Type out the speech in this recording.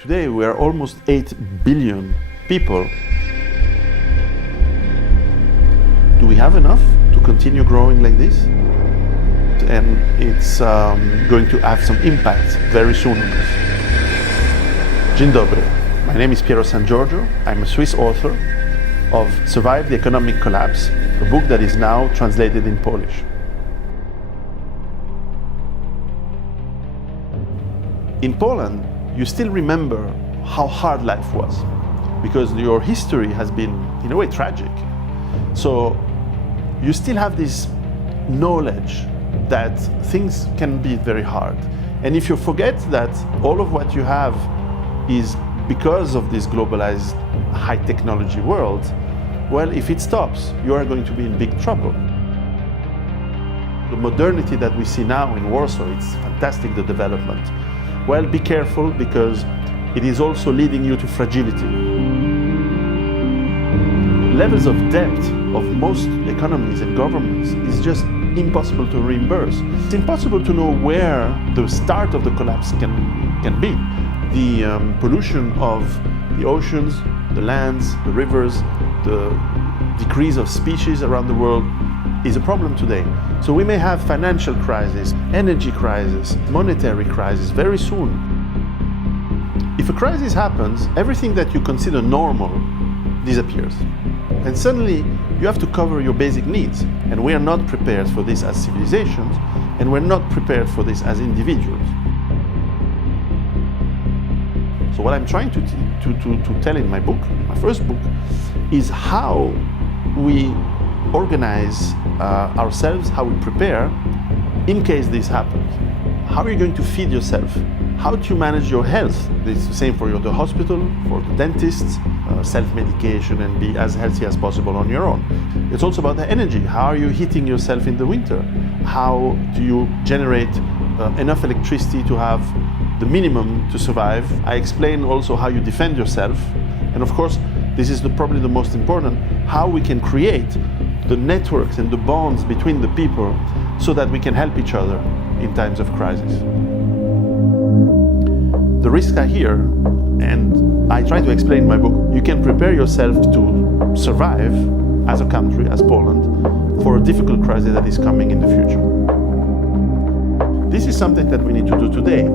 Today we are almost 8 billion people. Do we have enough to continue growing like this? And it's going to have some impact very soon on us. Dzień dobry. My name is Piero San Giorgio. I'm a Swiss author of Survive the Economic Collapse, a book that is now translated in Polish. In Poland, you still remember how hard life was, because your history has been, in a way, tragic. So you still have this knowledge that things can be very hard. And if you forget that all of what you have is because of this globalized high technology world, well, if it stops, you are going to be in big trouble. The modernity that we see now in Warsaw, it's fantastic, the development. Well, be careful, because it is also leading you to fragility. Levels of debt of most economies and governments is just impossible to reimburse. It's impossible to know where the start of the collapse can be. The pollution of the oceans, the lands, the rivers, the decrease of species around the world is a problem today. So we may have financial crisis, energy crisis, monetary crisis very soon. If a crisis happens, everything that you consider normal disappears. And suddenly you have to cover your basic needs. And we are not prepared for this as civilizations, and we're not prepared for this as individuals. So what I'm trying to tell in my book, in my first book, is how we organize ourselves, how we prepare in case this happens. How are you going to feed yourself? How do you manage your health? It's the same for the hospital, for the dentists, self-medication, and be as healthy as possible on your own. It's also about the energy. How are you heating yourself in the winter? How do you generate enough electricity to have the minimum to survive? I explain also how you defend yourself. And of course, this is probably the most important, how we can create the networks and the bonds between the people so that we can help each other in times of crisis. The risks are here, and I try to explain in my book. You can prepare yourself to survive as a country, as Poland, for a difficult crisis that is coming in the future. This is something that we need to do today.